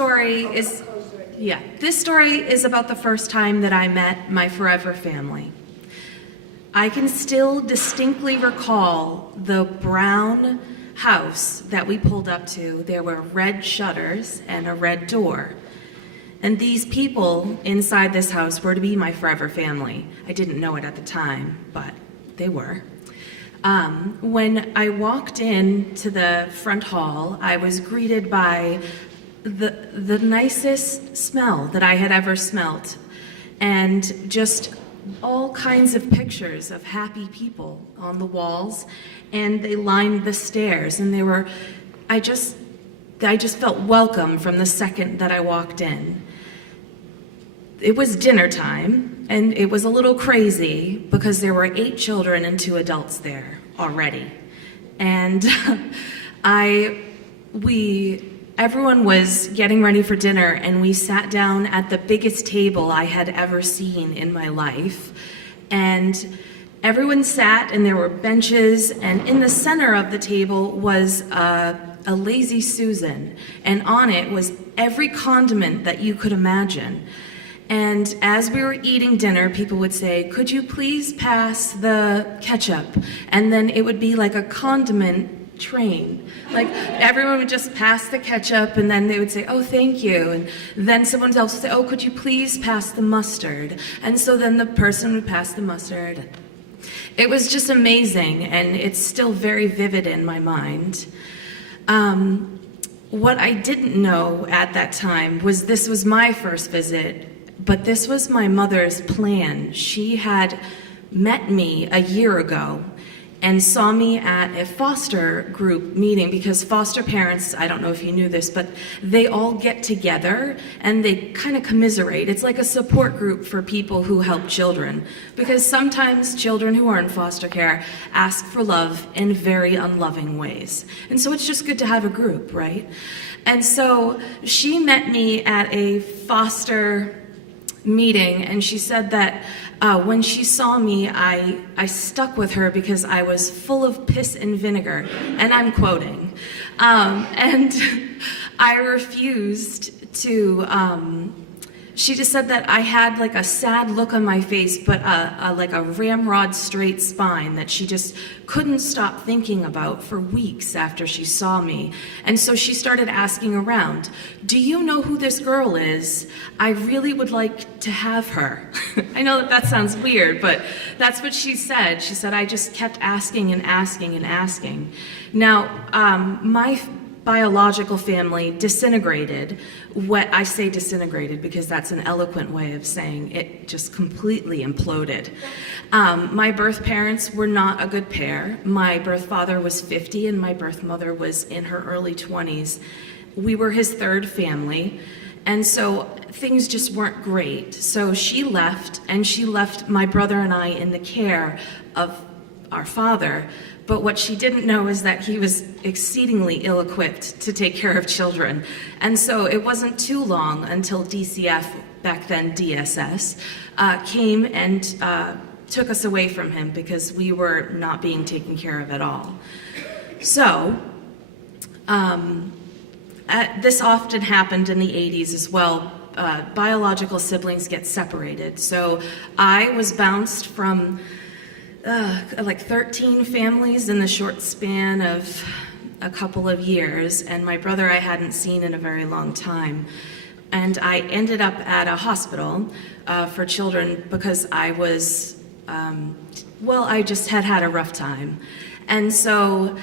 story is, this story is about the first time that I met my forever family. I can still distinctly recall the brown house that we pulled up to. There were red shutters and a red door. And these people inside this house were to be my forever family. I didn't know it at the time, but they were. When I walked into the front hall, I was greeted by the nicest smell that I had ever smelt, and just all kinds of pictures of happy people on the walls, and they lined the stairs, and I just felt welcome from the second that I walked in. It was dinner time, and it was a little crazy because there were 8 children and 2 adults there already. And everyone was getting ready for dinner, and we sat down at the biggest table I had ever seen in my life. And everyone sat, and there were benches, and in the center of the table was a Lazy Susan, and on it was every condiment that you could imagine. And as we were eating dinner, people would say, "Could you please pass the ketchup?" And then it would be like a condiment train. Like everyone would just pass the ketchup, and then they would say, "Oh, thank you." And then someone else would say, "Oh, could you please pass the mustard?" And so then the person would pass the mustard. It was just amazing, and it's still very vivid in my mind. What I didn't know at that time was this was my first visit, but this was my mother's plan. She had met me a year ago and saw me at a foster group meeting, because foster parents, I don't know if you knew this, but they all get together and they kind of commiserate. It's like a support group for people who help children, because sometimes children who are in foster care ask for love in very unloving ways. And so it's just good to have a group, right? And so she met me at a foster meeting, and she said that when she saw me, I stuck with her because I was full of piss and vinegar, and I'm quoting. And I refused to, she just said that I had like a sad look on my face, but like a ramrod straight spine that she just couldn't stop thinking about for weeks after she saw me. And so she started asking around, "Do you know who this girl is? I really would like to have her." I know that sounds weird, but that's what she said. She said, I just kept asking and asking and asking. Now, my biological family disintegrated. What I say disintegrated because that's an eloquent way of saying it just completely imploded. My birth parents were not a good pair. My birth father was 50 and my birth mother was in her early 20s. We were his third family, and so things just weren't great. So she left, and she left my brother and I in the care of our father. But what she didn't know is that he was exceedingly ill-equipped to take care of children. And so it wasn't too long until DCF, back then DSS, came and took us away from him because we were not being taken care of at all. So this often happened in the 80s as well. Biological siblings get separated. So I was bounced from like 13 families in the short span of a couple of years, and my brother I hadn't seen in a very long time. And I ended up at a hospital for children because I was, I just had a rough time. And so,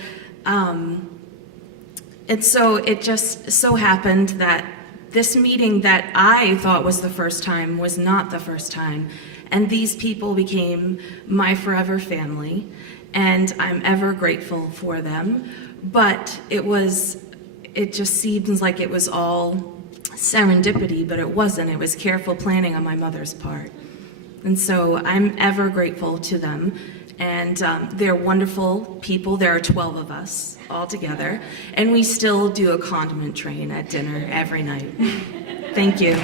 it just so happened that this meeting that I thought was the first time was not the first time. And these people became my forever family, and I'm ever grateful for them. But it just seems like it was all serendipity, but it wasn't. It was careful planning on my mother's part. And so I'm ever grateful to them. And they're wonderful people. There are 12 of us all together, and we still do a condiment train at dinner every night. Thank you.